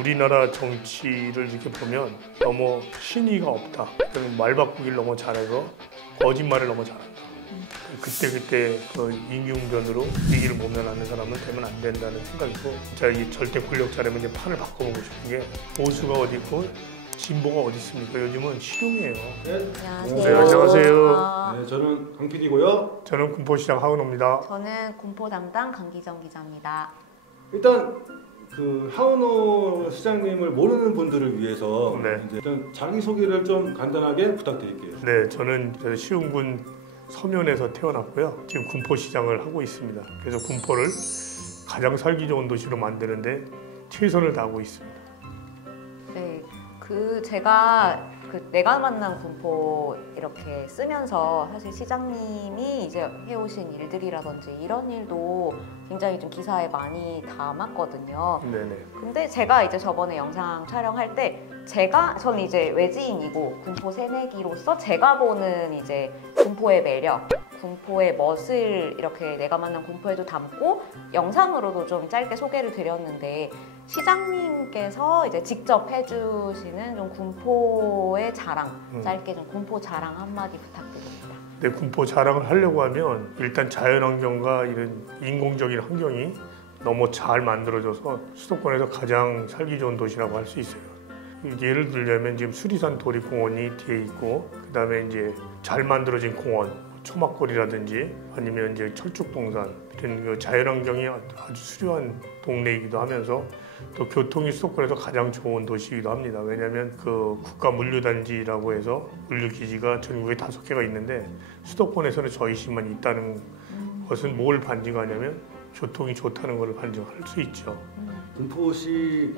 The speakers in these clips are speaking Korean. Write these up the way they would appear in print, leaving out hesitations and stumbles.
우리나라 정치를 이렇게 보면 너무 신의가 없다. 말 바꾸기를 너무 잘해서 거짓말을 너무 잘한다. 그때 그 임기응변으로 위기를 모면하는 사람은 되면 안 된다는 생각이고, 진짜 이 절대 권력자라면 이제 판을 바꿔보고 싶은 게 보수가 어디 있고 진보가 어디 있습니까? 요즘은 실용이에요. 네. 네, 안녕하세요. 네, 저는 강 PD고요. 저는 군포시장 하은호입니다. 저는 군포 담당 강기정 기자입니다. 일단 그 하은호 시장님을 모르는 분들을 위해서 네. 이제 일단 자기 소개를 좀 간단하게 부탁드릴게요. 네, 저는 시흥군 서면에서 태어났고요. 지금 군포시장을 하고 있습니다. 그래서 군포를 가장 살기 좋은 도시로 만드는데 최선을 다하고 있습니다. 네, 제가 내가 만난 군포 이렇게 쓰면서 사실 시장님이 이제 해오신 일들이라든지 이런 일도 굉장히 좀 기사에 많이 담았거든요. 네네. 근데 제가 이제 저번에 영상 촬영할 때 저는 이제 외지인이고 군포 새내기로서 제가 보는 이제 군포의 매력, 군포의 멋을 이렇게 내가 만난 군포에도 담고 영상으로도 좀 짧게 소개를 드렸는데, 시장님께서 이제 직접 해주시는 좀 군포의 자랑, 짧게 좀 군포 자랑 한마디 부탁드립니다. 네, 군포 자랑을 하려고 하면 일단 자연환경과 이런 인공적인 환경이 너무 잘 만들어져서 수도권에서 가장 살기 좋은 도시라고 할 수 있어요. 예를 들자면 지금 수리산 도립공원이 뒤에 있고, 그다음에 이제 잘 만들어진 공원, 초막골이라든지 아니면 이제 철쭉동산 이런 그 자연환경이 아주 수려한 동네이기도 하면서 또 교통이 수도권에서 가장 좋은 도시이기도 합니다. 왜냐하면 그 국가물류단지라고 해서 물류기지가 전국에 5개가 있는데 수도권에서는 저희 시만 있다는 것은 뭘 반증하냐면 교통이 좋다는 것을 반증할 수 있죠. 군포시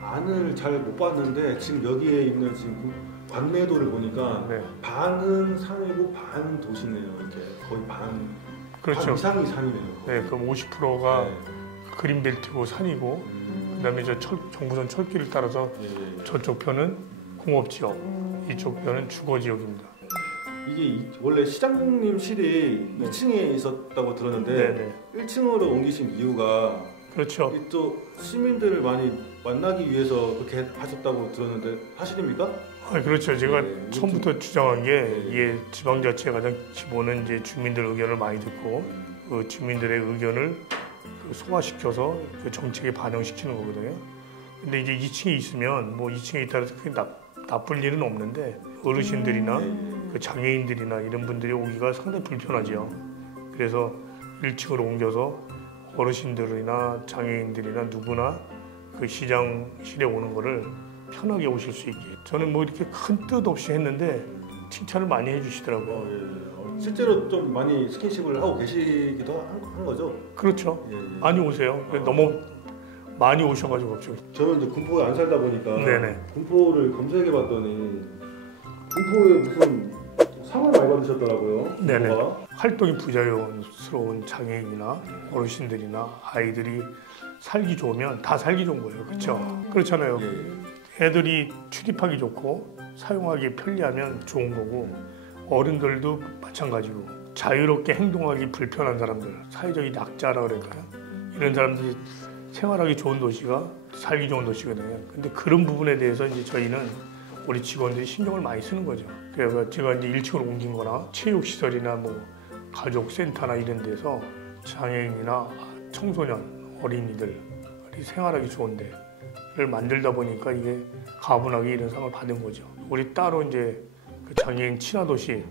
안을 잘 못 봤는데 지금 여기에 있는 지금 관내도를 보니까 네. 반은 산이고 반 도시네요. 이렇게 거의 그렇죠. 반 이상이 산이네요. 네, 그럼 50%가 네. 그린벨트고 산이고, 그다음에 저 경부선 철길을 따라서 예. 저쪽 편은 공업지역, 이쪽 편은 주거지역입니다. 이게 원래 시장님실이 2층에 있었다고 들었는데 네네. 1층으로 옮기신 이유가 그렇죠. 또 시민들을 많이 만나기 위해서 그렇게 하셨다고 들었는데 사실입니까? 그렇죠. 제가 네, 처음부터 주장한 게 네. 이게 지방자치의 가장 기본은 이제 주민들 의견을 많이 듣고 그 주민들의 의견을 소화시켜서 그 정책에 반영시키는 거거든요. 근데 이제 2층에 있으면 뭐 2층에 있다고 해서 크게 나쁠 일은 없는데 어르신들이나 그 장애인들이나 이런 분들이 오기가 상당히 불편하죠. 그래서 1층으로 옮겨서 어르신들이나 장애인들이나 누구나 그 시장실에 오는 거를 편하게 오실 수 있게. 저는 뭐 이렇게 큰 뜻 없이 했는데 칭찬을 많이 해주시더라고요. 예. 실제로 좀 많이 스킨십을 하고 계시기도 한 거죠? 그렇죠. 예. 많이 오세요. 너무 많이 오셔가지고 갑자기. 저는 이제 군포에 안 살다 보니까 네네. 군포를 검색해봤더니 군포에 무슨 상을 많이 받으셨더라고요. 네네. 군포가. 활동이 부자연스러운 장애인이나 어르신들이나 아이들이 살기 좋으면 다 살기 좋은 거예요. 그렇죠? 그렇잖아요. 예. 애들이 출입하기 좋고 사용하기 편리하면 좋은 거고, 어른들도 마찬가지고 자유롭게 행동하기 불편한 사람들, 사회적인 약자라 그럴까요? 이런 사람들이 생활하기 좋은 도시가 살기 좋은 도시거든요. 근데 그런 부분에 대해서 이제 저희는 우리 직원들이 신경을 많이 쓰는 거죠. 그래서 제가 이제 1층으로 옮긴 거나 체육시설이나 뭐 가족센터나 이런 데서 장애인이나 청소년, 어린이들이 생활하기 좋은 데를 만들다 보니까 이게 가분하게 이런 상을 받은 거죠. 우리 따로 이제 그 장애인 친화도시,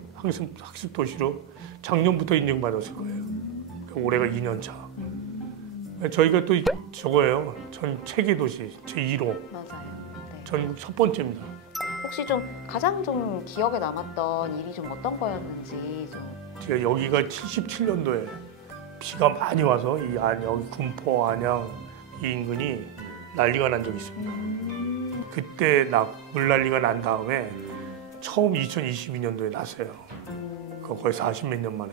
학습도시로 작년부터 인증받았을 거예요. 올해가 2년 차. 저희가 또 저거예요. 전 체계도시 제1호. 맞아요. 네. 전국 첫 번째입니다. 혹시 좀 가장 좀 기억에 남았던 일이 좀 어떤 거였는지 좀. 제가 여기가 77년도에 비가 많이 와서 여기 군포, 안양 이 인근이 난리가 난 적이 있습니다. 그때 물난리가 난 다음에 처음 2022년도에 났어요. 거의 40몇 년 만에.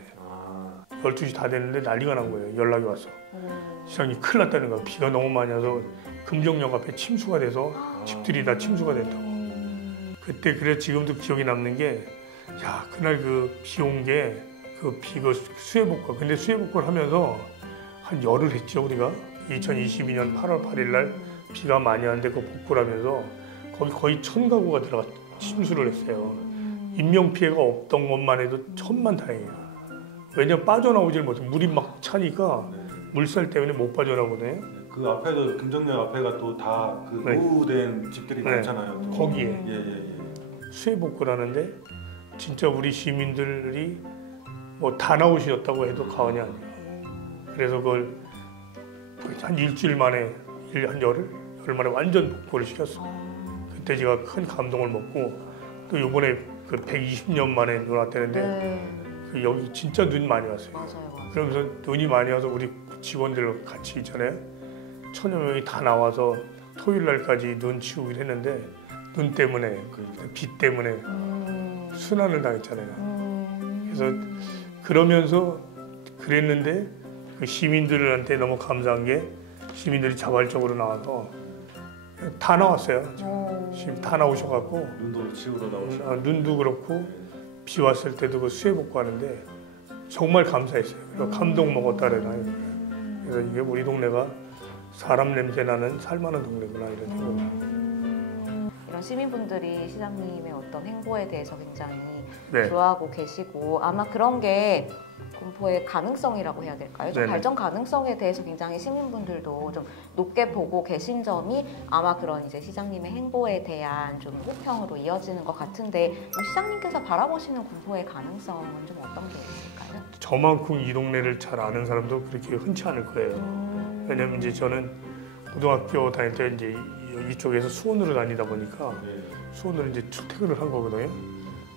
12시 다 됐는데 난리가 난 거예요. 연락이 와서. 시장이 큰일 났다는 거야. 비가 너무 많이 와서 금정역 앞에 침수가 돼서 집들이 다 침수가 됐다고. 그때 그래 지금도 기억이 남는 게, 그날 그 비 온 게 그 비가 수해복권. 근데 수해복권 하면서 한 열흘 했죠 우리가. 2022년 8월 8일 날 비가 많이 왔는데 그 복구라면서 거기 거의 1000가구가 들어가 침수를 했어요. 인명 피해가 없던 것만 해도 천만다행이야. 왜냐면 빠져나오질 못해. 물이 막 차니까 물살 때문에 못 빠져나오거든요. 그 앞에도 금정역 앞에가 또 다 그 네. 노후된 집들이 네. 많잖아요. 또. 거기에 예. 수해 복구라는데 진짜 우리 시민들이 뭐 다 나오셨다고 해도 과언이 아니에요. 그래서 그걸 한 일주일 만에 한 열흘 만에 완전 복구를 시켰어. 그때 제가 큰 감동을 먹고 또 이번에 그 120년 만에 눈 왔다는데 그 여기 진짜 눈 많이 왔어요. 맞아요. 그러면서 눈이 많이 와서 우리 직원들 같이 있잖아요. 1000여 명이 다 나와서 토요일 날까지 눈 치우기로 했는데 눈 때문에 비 때문에 순환을 당했잖아요. 그래서 그러면서 그랬는데 그 시민들한테 너무 감사한 게 시민들이 자발적으로 나와서 다 나왔어요. 지금 다 나오셔갖고 눈도 치우러 나오시고. 눈도 그렇고 비 왔을 때도 그 수해 복구하는데 정말 감사했어요. 그래서 감동 먹었다 그러나요. 그래서 이게 우리 동네가 사람 냄새 나는 살만한 동네구나 이런 생각을. 이런 시민분들이 시장님의 어떤 행보에 대해서 굉장히 네. 좋아하고 계시고 아마 그런 게 군포의 가능성이라고 해야 될까요? 좀 네네. 발전 가능성에 대해서 굉장히 시민분들도 좀 높게 보고 계신 점이 아마 그런 이제 시장님의 행보에 대한 좀 호평으로 이어지는 것 같은데 시장님께서 바라보시는 군포의 가능성은 좀 어떤 게 있을까요? 저만큼 이 동네를 잘 아는 사람도 그렇게 흔치 않을 거예요. 왜냐면 이제 저는 고등학교 다닐 때 이제 이쪽에서 수원으로 다니다 보니까 수원으로 이제 출퇴근을 한 거거든요.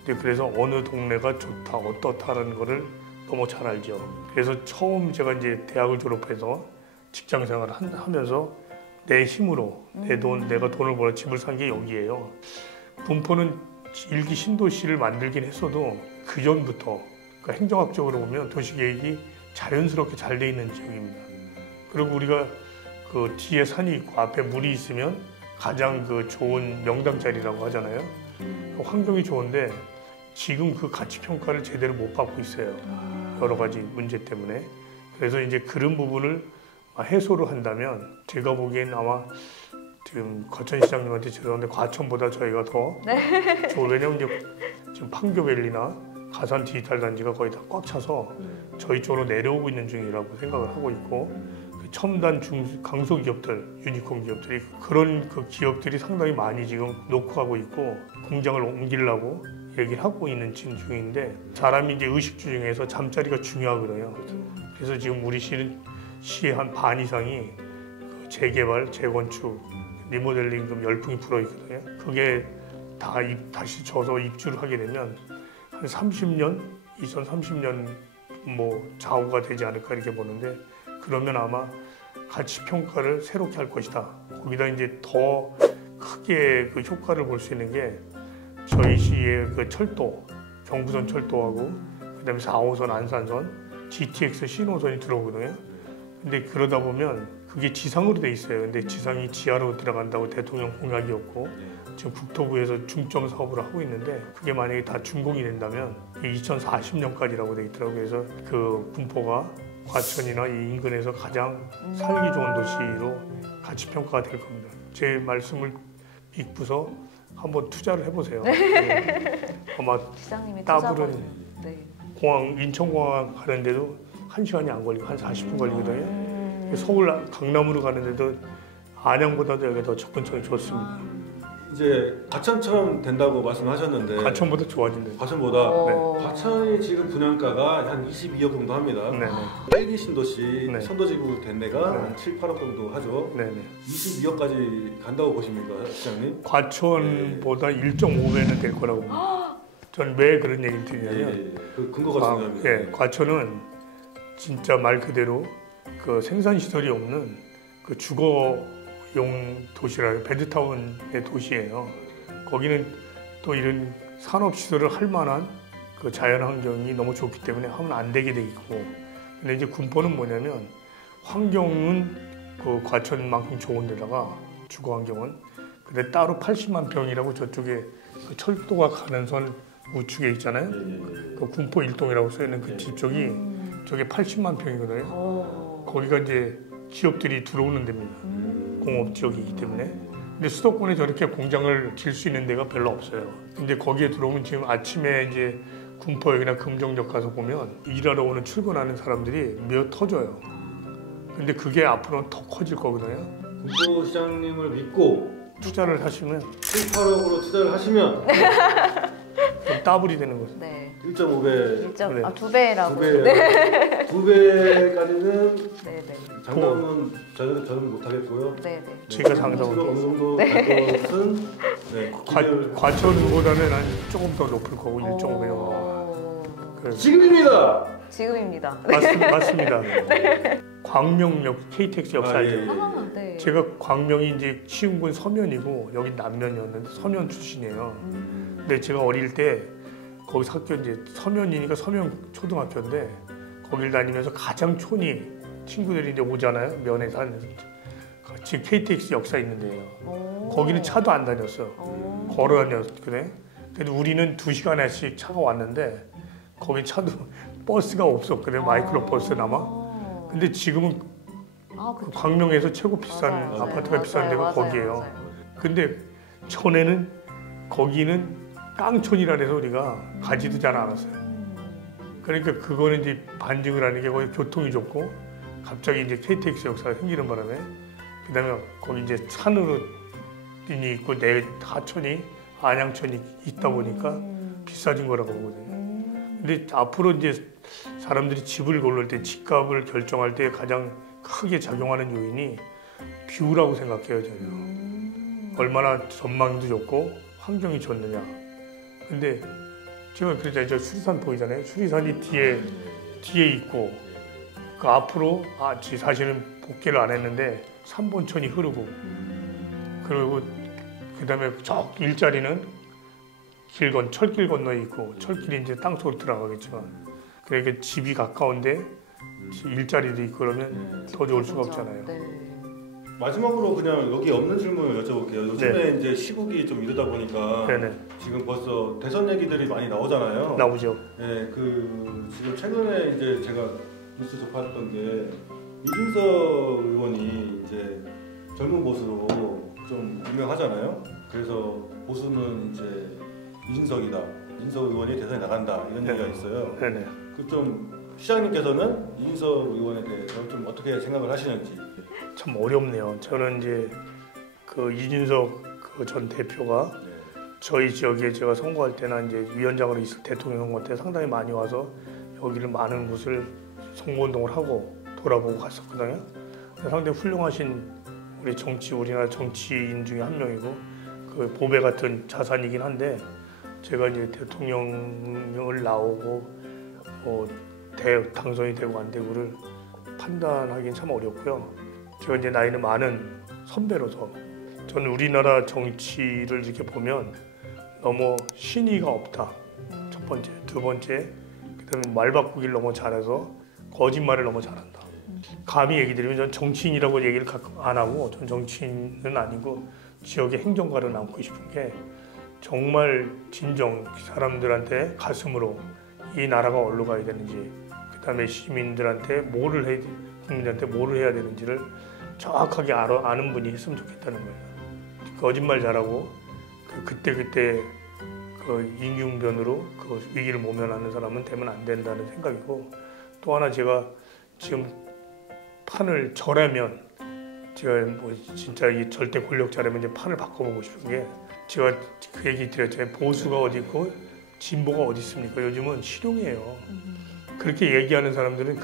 근데 그래서 어느 동네가 좋다, 어떻다라는 거를 너무 잘 알죠. 그래서 처음 제가 이제 대학을 졸업해서 직장 생활을 하면서 내 힘으로 내가 돈을 벌어 집을 산 게 여기예요. 군포는 일기 신도시를 만들긴 했어도 그 전부터 그러니까 행정학적으로 보면 도시계획이 자연스럽게 잘 돼 있는 지역입니다. 그리고 우리가 그 뒤에 산이 있고 앞에 물이 있으면 가장 그 좋은 명당 자리라고 하잖아요. 환경이 좋은데 지금 그 가치 평가를 제대로 못 받고 있어요. 여러 가지 문제 때문에. 그래서 이제 그런 부분을 해소를 한다면 제가 보기엔 아마 지금 과천시장님한테 죄송한데 과천보다 저희가 더 좋을. 왜냐면 이제 지금 판교밸리나 가산 디지털 단지가 거의 다 꽉 차서 저희 쪽으로 내려오고 있는 중이라고 생각을 하고 있고 그 첨단 강소 기업들, 유니콘 기업들이 그런 그 기업들이 상당히 많이 지금 노크하고 있고 공장을 옮기려고 얘기를 하고 있는 중인데 사람이 이제 의식주 중에서 잠자리가 중요하거든요. 그래서 지금 우리 시의 한 반 이상이 그 재개발, 재건축, 리모델링 좀 열풍이 불어 있거든요. 그게 다 다시 져서 입주를 하게 되면 한 30년, 2030년 뭐 좌우가 되지 않을까 이렇게 보는데 그러면 아마 가치 평가를 새롭게 할 것이다. 거기다 이제 더 크게 그 효과를 볼 수 있는 게 저희 시의 그 철도, 경부선 철도하고 그다음에 4호선 안산선, GTX 신호선이 들어오거든요. 근데 그러다 보면 그게 지상으로 돼 있어요. 근데 지상이 지하로 들어간다고 대통령 공약이었고 지금 국토부에서 중점 사업을 하고 있는데 그게 만약에 다 준공이 된다면 2040년까지라고 돼 있더라고요. 그래서 그 군포가 과천이나 이 인근에서 가장 살기 좋은 도시로 가치 평가가 될 겁니다. 제 말씀을 믿고서 한번 투자를 해보세요. 아마 시장님이 따블은 네. 공항 인천공항 가는데도 1시간이 안 걸리고 한 40분 걸리거든요. 서울 강남으로 가는데도 안양보다도 여기가 더 접근성이 좋습니다. 이제 과천처럼 된다고 말씀하셨는데 과천보다 좋아진다. 과천보다 네. 과천이 지금 분양가가 한 22억 정도 합니다. 네네. 일기 신도시 네. 천도지구 된 데가 네. 한 7, 8억 정도 하죠. 네네. 22억까지 간다고 보십니까, 시장님? 과천보다 1.5배는 될 거라고 봅니다. 전 왜 그런 얘기를 드리냐면 그 근거가 중요합니다. 과천은 진짜 말 그대로 그 생산 시설이 없는 그 주거용 도시라 베드타운의 도시예요. 거기는 또 이런 산업 시설을 할 만한 그 자연 환경이 너무 좋기 때문에 하면 안 되게 돼 있고. 근데 이제 군포는 뭐냐면 환경은 그 과천만큼 좋은 데다가 주거 환경은 근데 따로 80만 평이라고 저쪽에 그 철도가 가는 선 우측에 있잖아요. 그 군포 일동이라고 써 있는 그 집 쪽이 저게 80만 평이거든요. 거기가 이제 기업들이 들어오는 데입니다. 공업 지역이기 때문에. 근데 수도권에 저렇게 공장을 질 수 있는 데가 별로 없어요. 근데 거기에 들어오면 지금 아침에 이제 군포역이나 금정역 가서 보면 일하러 오는 출근하는 사람들이 몇 터져요. 근데 그게 앞으로는 더 커질 거거든요. 군포시장님을 믿고 투자를 하시면 7,8억으로 투자를 하시면 좀 따블이 되는 거죠. 네. 1.5배, 네. 두 배라고. 2배, 네. 2배까지는 네, 네. 장담은 저는 못하겠고요. 네, 네. 제가 장담을 어느 정도 갈 것은 네, 기대를 과천보다는 한 조금 더 높을 거고 1.5배요. 오. 지금입니다. 지금입니다. 맞습니다. 광명역 KTX 역사 알죠? 예. 아, 네. 제가 광명이 이제 시흥군 서면이고 여기 남면이었는데 서면 출신이에요. 근데 제가 어릴 때 거기서 학교 이제 서면이니까 서면 초등학교인데 거길 다니면서 가장 촌이 친구들이 이제 오잖아요. 면에 사는 지금 KTX 역사 있는데요. 오. 거기는 차도 안 다녔어. 오. 걸어 다녔거든. 그래도 우리는 2시간씩 차가 왔는데 거기 차도 버스가 없었거든. 마이크로 버스나마. 근데 지금은 그 광명에서 최고 비싼 맞아요. 아파트가 맞아요. 비싼 데가 맞아요. 거기예요. 맞아요. 근데 전에는 거기는 깡촌이라 해서 우리가 가지도 잘 않았어요. 그러니까 그거는 이제 반증을 하는 게 거기 교통이 좋고 갑자기 이제 KTX 역사가 생기는 바람에 그다음에 거기 이제 산으로 이 있고 내 하천이 안양천이 있다 보니까 비싸진 거라고 보거든요. 근데 앞으로 이제 사람들이 집을 고를 때 집값을 결정할 때 가장 크게 작용하는 요인이 뷰라고 생각해요, 저는. 얼마나 전망도 좋고 환경이 좋느냐. 근데 제가 그랬잖아요. 저 수리산 보이잖아요. 수리산이 뒤에 있고 그 앞으로 사실은 복개를 안 했는데 3번천이 흐르고 그리고 그다음에 저 일자리는 철길 건너에 있고 철길이 이제 땅속으로 들어가겠지만 그러니까 집이 가까운데 일자리도 있고 그러면 더 좋을 수가 없잖아요. 네. 마지막으로 그냥 여기 없는 질문을 여쭤볼게요. 요즘에 이제 시국이 좀 이러다 보니까 네네. 지금 벌써 대선 얘기들이 많이 나오잖아요. 나오죠. 네, 지금 최근에 이제 제가 뉴스 접했던 게 이준석 의원이 이제 젊은 보수로 좀 유명하잖아요. 그래서 보수는 이제 이준석 의원이 대선에 나간다 이런 얘기가 있어요. 네네. 그 좀 시장님께서는 이준석 의원에 대해서 좀 어떻게 생각을 하시는지. 참 어렵네요. 저는 이제 그 이준석 그 전 대표가 저희 지역에 제가 선거할 때나 이제 위원장으로 있을 대통령 선거 때 상당히 많이 와서 여기를 많은 곳을 선거운동을 하고 돌아보고 갔었거든요. 상당히 훌륭하신 우리나라 정치인 중에 한 명이고 그 보배 같은 자산이긴 한데 제가 이제 대통령을 나오고 당선이 되고 안 되고를 판단하기는 참 어렵고요. 제가 이제 나이는 많은 선배로서 저는 우리나라 정치를 이렇게 보면 너무 신의가 없다. 첫 번째, 두 번째, 그다음에 말 바꾸기를 너무 잘해서 거짓말을 너무 잘한다. 감히 얘기 드리면 전 정치인이라고 얘기를 가끔 안 하고 전 정치인은 아니고 지역의 행정가를 남고 싶은 게 정말 진정 사람들한테 가슴으로 이 나라가 어디로 가야 되는지 그다음에 시민들한테 국민들한테 뭐를 해야 되는지를 정확하게 아는 분이 했으면 좋겠다는 거예요. 거짓말 잘하고 그때 그 임기응변으로 그 위기를 모면하는 사람은 되면 안 된다는 생각이고 또 하나 제가 지금 판을 저라면 제가 뭐 진짜 이 절대 권력자라면 이제 판을 바꿔보고 싶은 게 제가 그 얘기 드렸잖아요. 보수가 어디 있고 진보가 어디 있습니까? 요즘은 실용이에요. 그렇게 얘기하는 사람들은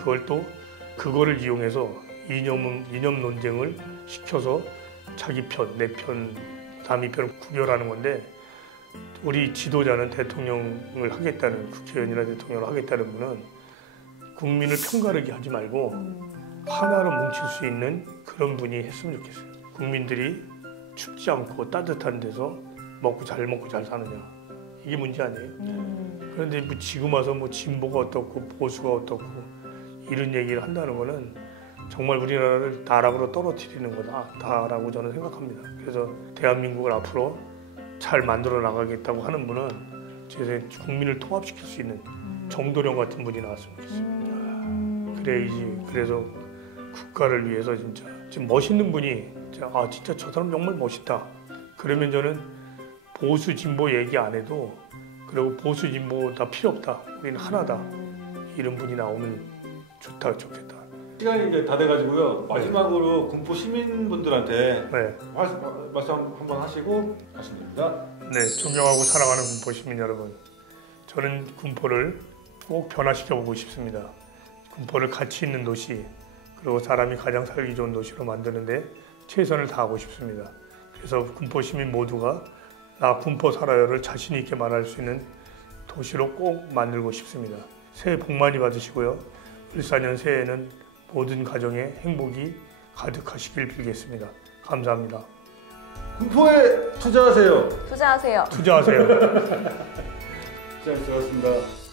그거를 이용해서 이념 논쟁을 시켜서 자기 편, 내 편, 남의 편을 구별하는 건데 우리 지도자는 대통령을 하겠다는 국회의원이나 대통령을 하겠다는 분은 국민을 편가르게 하지 말고 하나로 뭉칠 수 있는 그런 분이 했으면 좋겠어요. 국민들이 춥지 않고 따뜻한 데서 잘 먹고 잘 사느냐 이게 문제 아니에요. 그런데 뭐 지금 와서 뭐 진보가 어떻고 보수가 어떻고 이런 얘기를 한다는 거는 정말 우리나라를 나락으로 떨어뜨리는 거다라고 저는 생각합니다. 그래서 대한민국을 앞으로 잘 만들어 나가겠다고 하는 분은 제 국민을 통합시킬 수 있는 정도령 같은 분이 나왔으면 좋겠습니다. 그래서 국가를 위해서 진짜 지금 멋있는 분이 아 진짜 저 사람 정말 멋있다. 그러면 저는 보수 진보 얘기 안 해도 그리고 보수 진보 다 필요 없다. 우리는 하나다. 이런 분이 나오면 좋겠다. 시간이 이제 다 돼가지고요. 마지막으로 군포 시민분들한테 네, 말씀 한번 하시고 가시면 됩니다. 네, 존경하고 사랑하는 군포 시민 여러분, 저는 군포를 꼭 변화시켜 보고 싶습니다. 군포를 가치 있는 도시, 그리고 사람이 가장 살기 좋은 도시로 만드는데 최선을 다하고 싶습니다. 그래서 군포 시민 모두가 나 군포 살아요를 자신 있게 말할 수 있는 도시로 꼭 만들고 싶습니다. 새해 복 많이 받으시고요. 을사년 새해에는 모든 가정에 행복이 가득하시길 빌겠습니다. 감사합니다. 군포에 투자하세요. 투자하세요. 투자하세요. 잘 들었습니다.